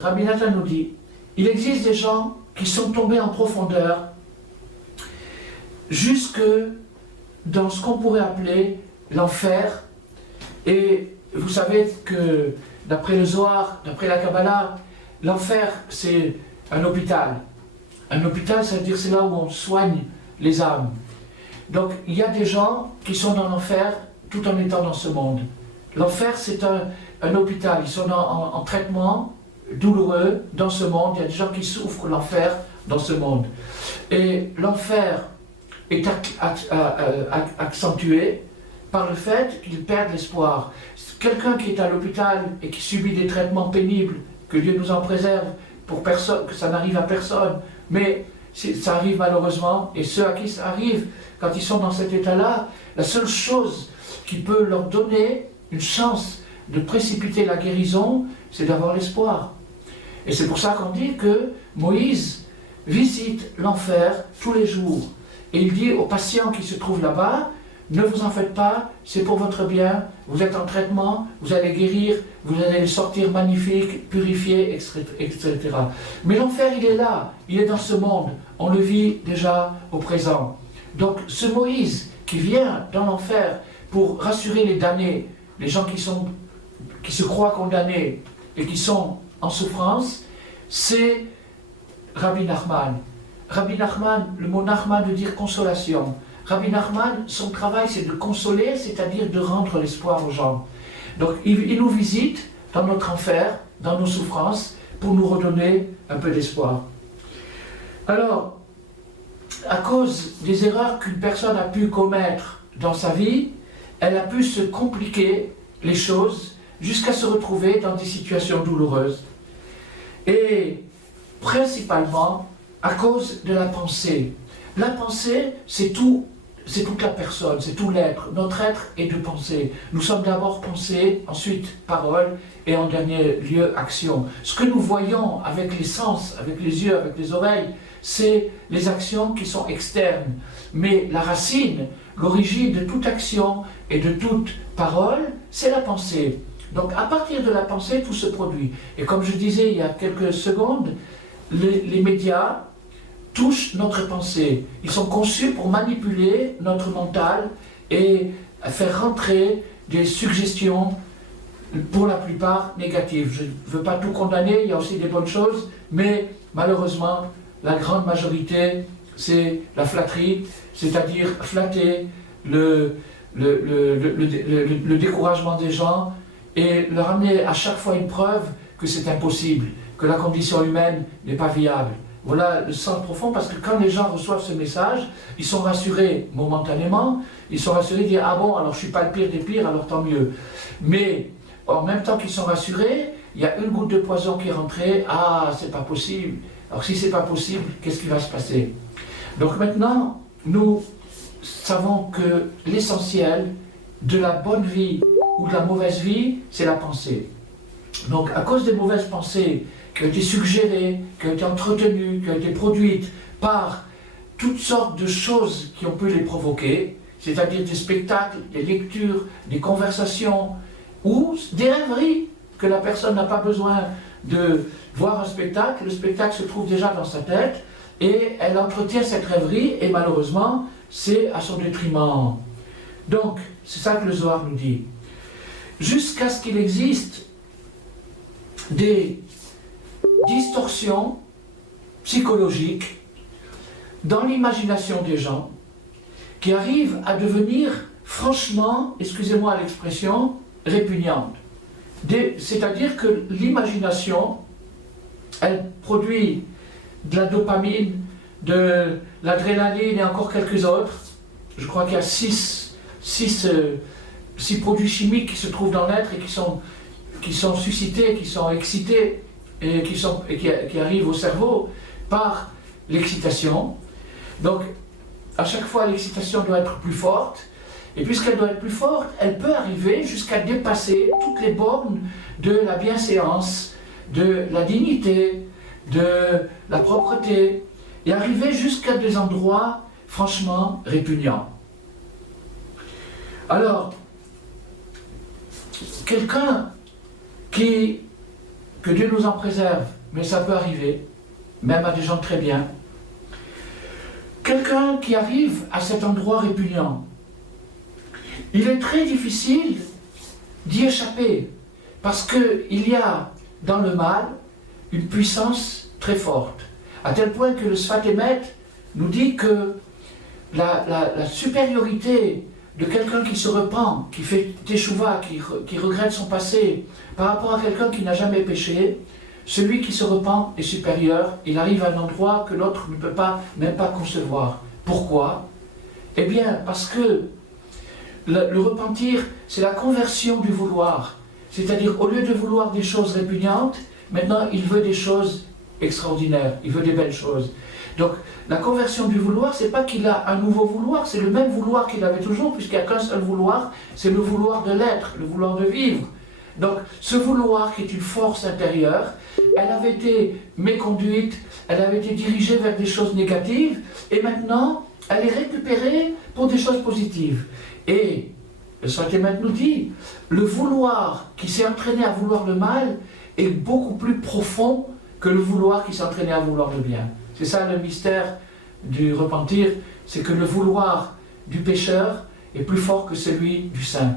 Rabbi Nathan nous dit, il existe des gens qui sont tombés en profondeur jusque dans ce qu'on pourrait appeler l'enfer. Et vous savez que d'après le Zohar, d'après la Kabbalah, l'enfer c'est un hôpital. Un hôpital, ça veut dire c'est là où on soigne les âmes. Donc il y a des gens qui sont dans l'enfer tout en étant dans ce monde. L'enfer c'est un hôpital, ils sont en traitement douloureux dans ce monde, il y a des gens qui souffrent l'enfer dans ce monde. Et l'enfer est accentué par le fait qu'ils perdent l'espoir. Quelqu'un qui est à l'hôpital et qui subit des traitements pénibles, que Dieu nous en préserve, pour personne, que ça n'arrive à personne, mais ça arrive malheureusement, et ceux à qui ça arrive, quand ils sont dans cet état-là, la seule chose qui peut leur donner une chance de précipiter la guérison, c'est d'avoir l'espoir. Et c'est pour ça qu'on dit que Moïse visite l'enfer tous les jours. Et il dit aux patients qui se trouvent là-bas, ne vous en faites pas, c'est pour votre bien, vous êtes en traitement, vous allez guérir, vous allez sortir magnifiques, purifiés, etc. Mais l'enfer, il est là, il est dans ce monde, on le vit déjà au présent. Donc ce Moïse qui vient dans l'enfer pour rassurer les damnés, les gens qui se croient condamnés et qui sont en souffrance, c'est Rabbi Nachman. Rabbi Nachman, le mot Nachman veut dire consolation. Rabbi Nachman, son travail c'est de consoler, c'est-à-dire de rendre l'espoir aux gens. Donc il nous visite dans notre enfer, dans nos souffrances, pour nous redonner un peu d'espoir. Alors, à cause des erreurs qu'une personne a pu commettre dans sa vie, elle a pu se compliquer les choses jusqu'à se retrouver dans des situations douloureuses. Et principalement à cause de la pensée. La pensée, c'est toute la personne, c'est tout l'être. Notre être est de pensée. Nous sommes d'abord pensée, ensuite parole, et en dernier lieu action. Ce que nous voyons avec les sens, avec les yeux, avec les oreilles, c'est les actions qui sont externes. Mais la racine, l'origine de toute action et de toute parole, c'est la pensée. Donc à partir de la pensée, tout se produit. Et comme je disais il y a quelques secondes, les médias touchent notre pensée. Ils sont conçus pour manipuler notre mental et faire rentrer des suggestions, pour la plupart négatives. Je ne veux pas tout condamner, il y a aussi des bonnes choses, mais malheureusement, la grande majorité, c'est la flatterie, c'est-à-dire flatter le découragement des gens et leur amener à chaque fois une preuve que c'est impossible, que la condition humaine n'est pas viable. Voilà le sens profond, parce que quand les gens reçoivent ce message, ils sont rassurés momentanément, ils sont rassurés, ils disent « Ah bon, alors je ne suis pas le pire des pires, alors tant mieux ». Mais en même temps qu'ils sont rassurés, il y a une goutte de poison qui est rentrée, « Ah, c'est pas possible ». Alors si c'est pas possible, qu'est-ce qui va se passer? Donc maintenant, nous savons que l'essentiel de la bonne vie ou de la mauvaise vie, c'est la pensée. Donc à cause des mauvaises pensées qui ont été suggérées, qui ont été entretenues, qui ont été produites par toutes sortes de choses qui ont pu les provoquer, c'est-à-dire des spectacles, des lectures, des conversations, ou des rêveries, que la personne n'a pas besoin de voir un spectacle, le spectacle se trouve déjà dans sa tête, et elle entretient cette rêverie, et malheureusement, c'est à son détriment. Donc, c'est ça que le Zohar nous dit. Jusqu'à ce qu'il existe des distorsions psychologiques dans l'imagination des gens qui arrivent à devenir franchement, excusez-moi l'expression, répugnantes. C'est-à-dire que l'imagination, elle produit de la dopamine, de l'adrénaline et encore quelques autres. Je crois qu'il y a six produits chimiques qui se trouvent dans l'être et qui sont suscités, qui sont excités et qui arrivent au cerveau par l'excitation. Donc, à chaque fois, l'excitation doit être plus forte. Et puisqu'elle doit être plus forte, elle peut arriver jusqu'à dépasser toutes les bornes de la bienséance, de la dignité, de la propreté, et arriver jusqu'à des endroits franchement répugnants. Alors, quelqu'un que que Dieu nous en préserve, mais ça peut arriver, même à des gens très bien. Quelqu'un qui arrive à cet endroit répugnant, il est très difficile d'y échapper, parce qu'il y a dans le mal une puissance très forte, à tel point que le Sfat Emet nous dit que la supériorité de quelqu'un qui se repent, qui fait teshuva, qui regrette son passé, par rapport à quelqu'un qui n'a jamais péché, celui qui se repent est supérieur, il arrive à un endroit que l'autre ne peut pas, même pas concevoir. Pourquoi? Eh bien, parce que le repentir, c'est la conversion du vouloir. C'est-à-dire, au lieu de vouloir des choses répugnantes, maintenant il veut des choses extraordinaires, il veut des belles choses. Donc, la conversion du vouloir, c'est pas qu'il a un nouveau vouloir, c'est le même vouloir qu'il avait toujours, puisqu'il n'y a qu'un seul vouloir, c'est le vouloir de l'être, le vouloir de vivre. Donc, ce vouloir qui est une force intérieure, elle avait été méconduite, elle avait été dirigée vers des choses négatives, et maintenant, elle est récupérée pour des choses positives. Et le Sfat Emet nous dit, le vouloir qui s'est entraîné à vouloir le mal est beaucoup plus profond que le vouloir qui s'est entraîné à vouloir le bien. C'est ça le mystère du repentir, c'est que le vouloir du pécheur est plus fort que celui du saint.